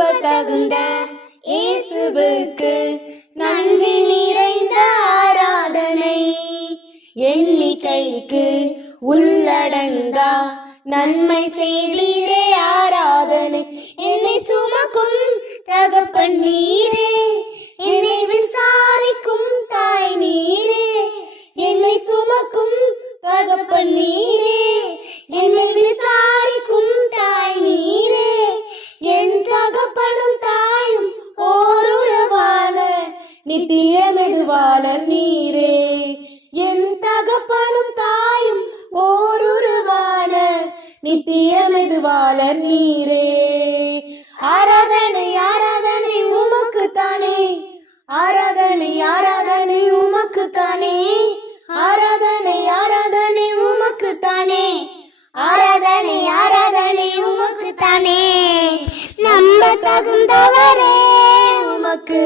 நம்ப தகுந்த இயேசுவுக்கு நன்றி நிறைந்த ஆராதனை. எண்ணிக்கைக்கு உள்ளடங்கா நன்மை செய்தீரே ஆராதனை. என்னை சுமக்கும் தகப்பன் நீரே, என்னை விசாரிக்கும் தாய் நீரே. என்னை சுமக்கும் தகப்பன் நீரே, என்னை விசாரிக்கும் தாய் நீரே. என் தகப்பனும் தாயும் ஓருறவாளர், நித்திய மெதுவாளர் நீரே. என் தகப்பனும் தாயும் ஓருறவாளர், நித்திய மெதுவாளர் நீரே. ஆராதனை ஆராதனை உமக்கு தானே, ஆராதனை ஆராதனை உமக்கு தானே. ஆராதனை ஆராதனை உமக்கு தானே, ஆராதனை ஆராதனை உமக்கு தானே. நம்ப தகுந்தவரே உமக்கு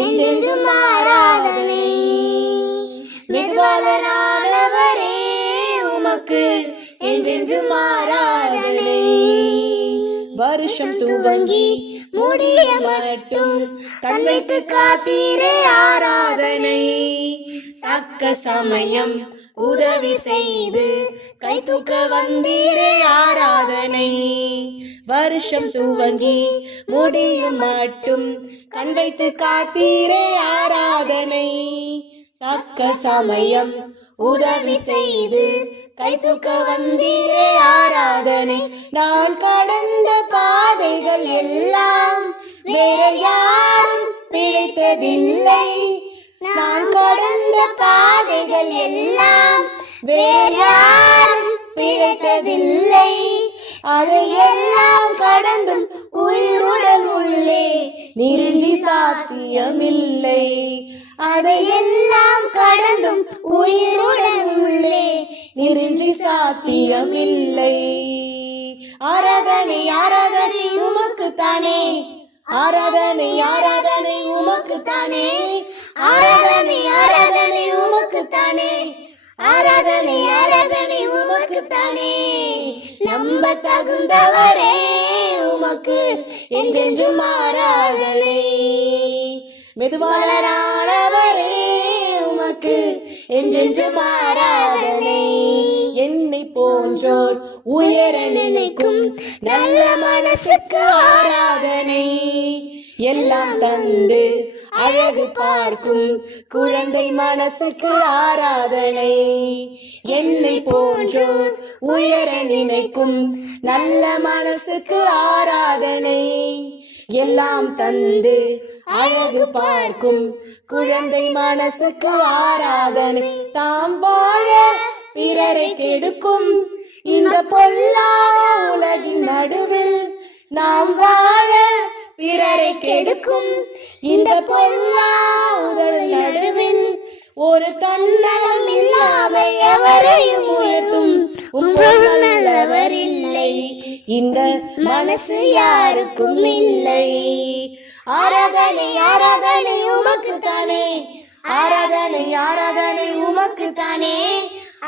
என்றென்றும் ஆராதனை. மெதுவாளரானவரே உமக்கு என்றென்றும் ஆராதனை. வருஷம் துவங்கி முடிய மட்டும் கண் வைத்து காத்தீரே ஆராதனை. தக்க சமயம் உதவி செய்து கை தூக்க வந்தீரே ஆராதனை. வருஷம் துவங்கி முடியும் மட்டும் கண் வைத்து காத்தீரே ஆராதனை. தக்க சமயம் உதவி செய்து கை தூக்க வந்தீரே ஆராதனை. நான் கடந்த பாதைகள் எல்லாம் வேறு யாரும் பிழைத்ததில்லை. நான் கடந்த பாதைகள் எல்லாம் வேறு யாரும் பிழைத்ததில்லை. அதையெல்லாம் கடந்தும் உயிருடன் உள்ளே நின்றி சாத்தியமில்லை. அதையெல்லாம் கடந்தும் உயிருடன் உள்ளே நின்றி சாத்தியமில்லை. ஆராதனை ஆராதனை உமக்கு தானே, ஆராதனை ஆராதனை உமக்கு தானே. ஆராதனை ஆராதனை உமக்கு தானே, ஆராதனை ஆராதனை உமக்கு தானே. நம்ப தகுந்தவரே உமக்கு என்றென்றும் ஆராதனை. மெதுவாளரானவரே உமக்கு என்றென்றும் ஆராதனை. என்னை போன்றோர் உயர நினைக்கும் நல்ல மனசுக்கு ஆராதனை. எல்லாம் தந்து அழகு பார்க்கும் குழந்தை மனசுக்கு ஆராதனை. என்னை போன்றோர் உயர நினைக்கும் நல்ல மனசுக்கு ஆராதனை. எல்லாம் தந்து அழகு பார்க்கும் குழந்தை மனசுக்கு ஆராதனை. தாம் வாழ பிறரை கெடுக்கும் இந்த பொல்லாத உலகின் நடுவில், நாம் வாழ பிறரை கெடுக்கும் இந்த பொல்லாத நடுவில், ஒரு தன்னலம் இல்லாத எவரையும் உயர்த்தும் நல்லவர் இல்லை. இந்த மனசு யாருக்கும் இல்லை. ஆராதனை ஆராதனை உமக்கு தானே, ஆராதனை ஆராதனை உமக்கு தானே.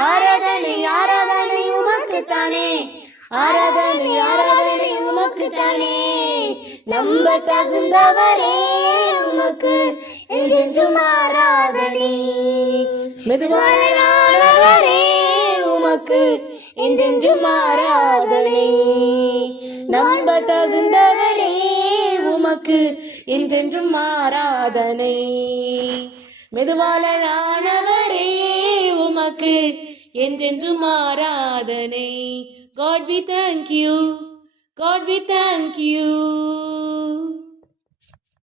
ஆராதனை ஆராதனை உமக்கு தானே, ஆராதனை ஆராதனை உமக்கு தானே. நம்ப தகுந்தவரே உமக்கு என்றென்றும் ஆராதனை. மெதுவாளரானவரே உமக்கு என்றென்றும் ஆராதனை. நம்ப தகுந்தவரே உமக்கு என்றென்றும் ஆராதனை. மெதுவாளரானவரே உமக்கு என்றென்றும் ஆராதனை. God we thank you, God we thank you.